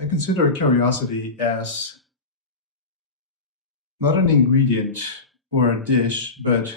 I consider curiosity as not an ingredient or a dish, but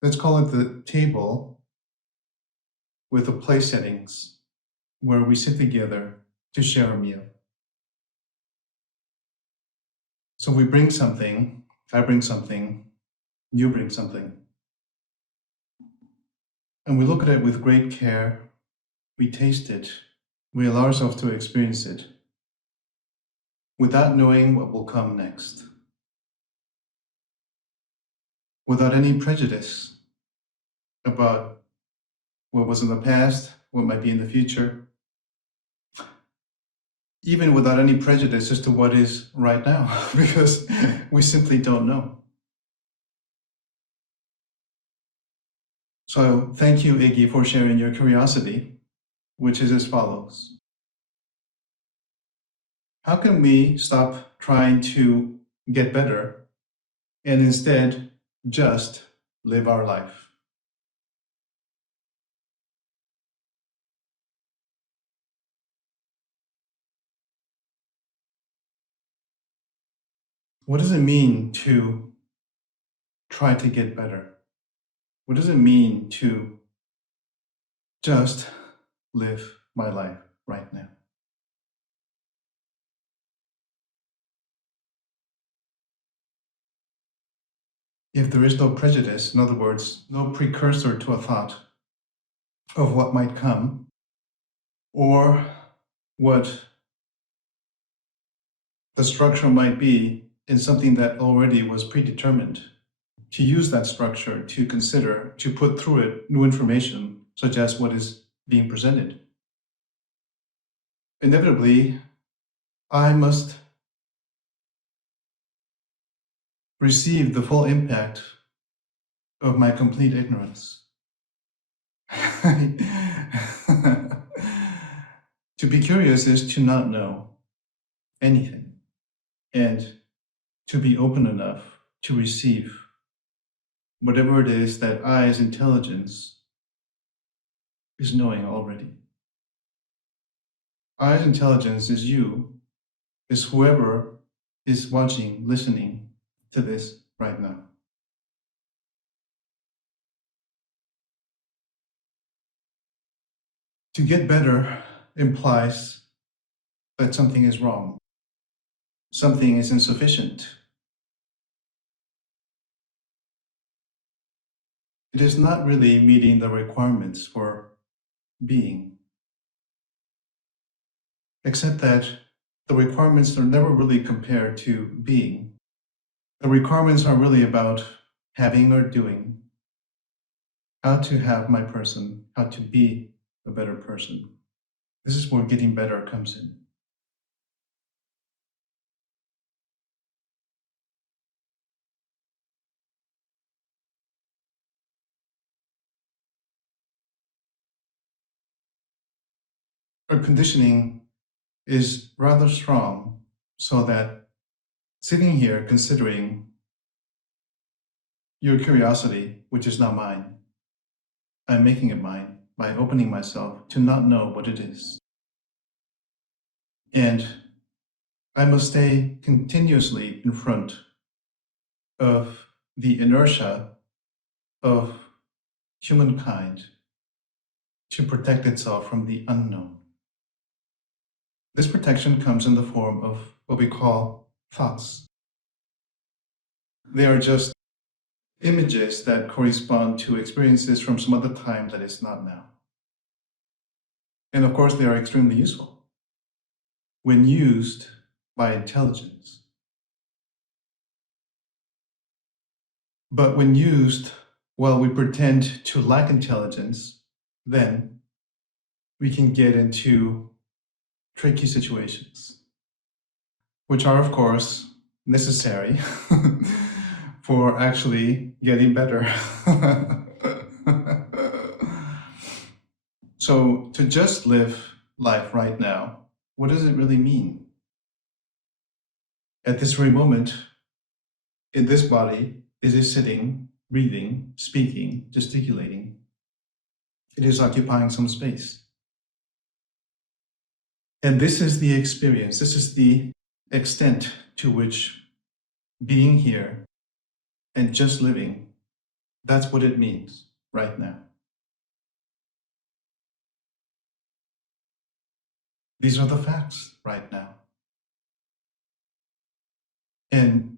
let's call it the table with the place settings where we sit together to share a meal. So we bring something, I bring something, you bring something. And we look at it with great care, we taste it, we allow ourselves to experience it without knowing what will come next, without any prejudice about what was in the past, what might be in the future, even without any prejudice as to what is right now, because we simply don't know. So thank you, Iggy, for sharing your curiosity, which is as follows. How can we stop trying to get better and instead just live our life? What does it mean to try to get better? What does it mean to just live my life right now? If there is no prejudice, in other words, no precursor to a thought of what might come, or what the structure might be in something that already was predetermined, to use that structure to consider, to put through it new information, such as what is being presented. Inevitably, I must receive the full impact of my complete ignorance. To be curious is to not know anything, and to be open enough to receive whatever it is that I, as intelligence, is knowing already. I, as intelligence, is you, is whoever is watching, listening to this right now. To get better implies that something is wrong, something is insufficient. It is not really meeting the requirements for being, except that the requirements are never really compared to being. The requirements are really about having or doing, how to have my person, how to be a better person. This is where getting better comes in. Our conditioning is rather strong, so that sitting here considering your curiosity, which is not mine, I'm making it mine by opening myself to not know what it is. And I must stay continuously in front of the inertia of humankind to protect itself from the unknown. This protection comes in the form of what we call thoughts. They are just images that correspond to experiences from some other time that is not now. And of course, they are extremely useful when used by intelligence. But when used while we pretend to lack intelligence, then we can get into tricky situations, which are, of course, necessary for actually getting better. So to just live life right now, what does it really mean? At this very moment, in this body, it is sitting, breathing, speaking, gesticulating. It is occupying some space. And this is the experience, this is the extent to which being here and just living, that's what it means right now. These are the facts right now. And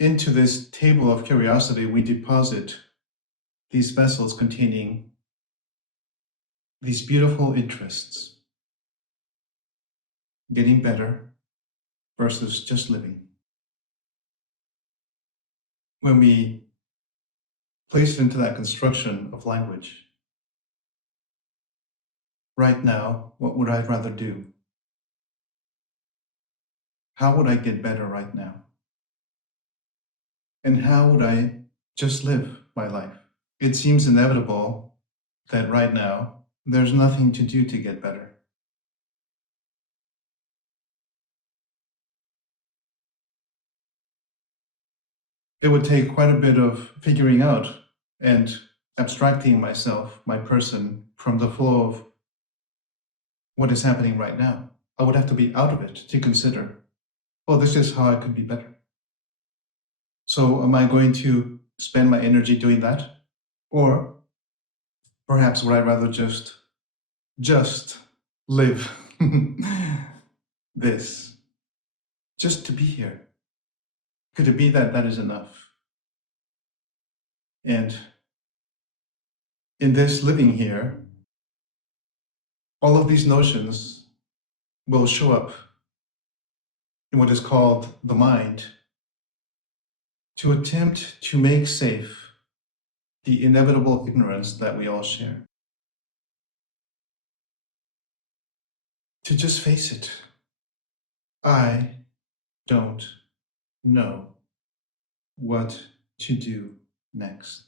into this table of curiosity, we deposit these vessels containing these beautiful interests. Getting better versus just living. When we place it into that construction of language, right now, what would I rather do? How would I get better right now? And how would I just live my life? It seems inevitable that right now, there's nothing to do to get better. It would take quite a bit of figuring out and abstracting myself, my person, from the flow of what is happening right now. I would have to be out of it to consider, oh, this is how I could be better. So am I going to spend my energy doing that? Or perhaps would I rather just live this, just to be here? Could it be that that is enough? And in this living here, all of these notions will show up in what is called the mind to attempt to make safe the inevitable ignorance that we all share. To just face it, I don't know what to do next.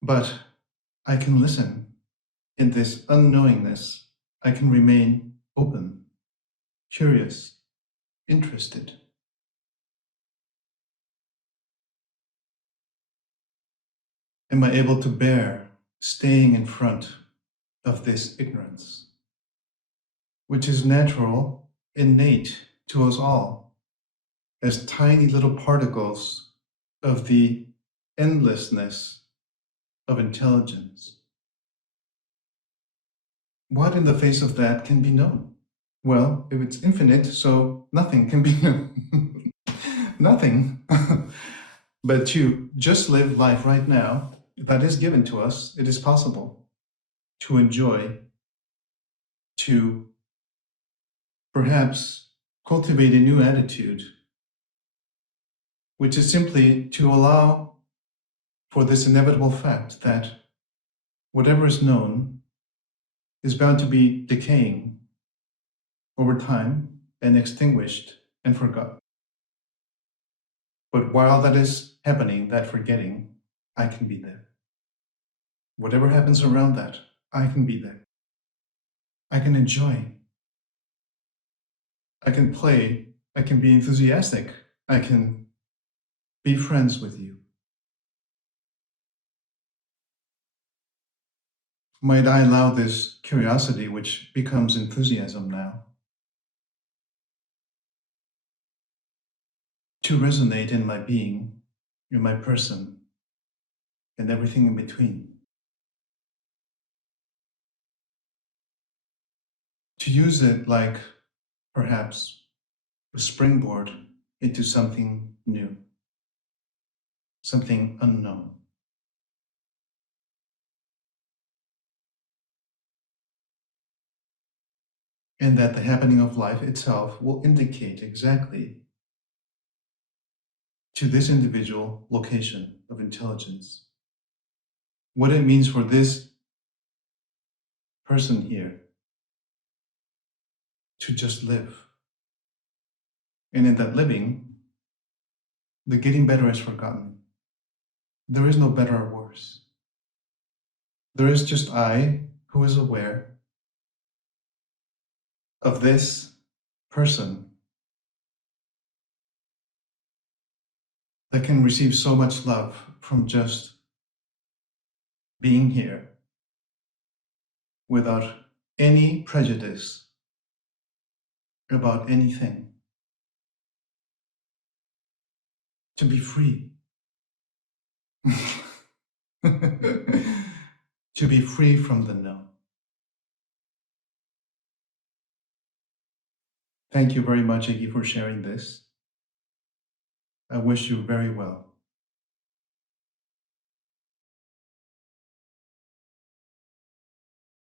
But I can listen. In this unknowingness, I can remain open, curious, interested. Am I able to bear staying in front of this ignorance, which is natural, innate to us all, as tiny little particles of the endlessness of intelligence? What in the face of that can be known? Well, if it's infinite, so nothing can be known. Nothing. But to just live life right now, that is given to us, it is possible to enjoy, to perhaps cultivate a new attitude, which is simply to allow for this inevitable fact that whatever is known is bound to be decaying over time and extinguished and forgotten. But while that is happening, that forgetting, I can be there. Whatever happens around that, I can be there. I can enjoy. I can play. I can be enthusiastic. I can be friends with you. Might I allow this curiosity, which becomes enthusiasm now, to resonate in my being, in my person, and everything in between? To use it like, perhaps, a springboard into something new, something unknown. And that the happening of life itself will indicate exactly to this individual location of intelligence what it means for this person here to just live. And in that living, the getting better is forgotten. There is no better or worse. There is just I who is aware of this person that can receive so much love from just being here without any prejudice about anything, to be free. To be free from the no. Thank you very much, Iggy, for sharing this. I wish you very well.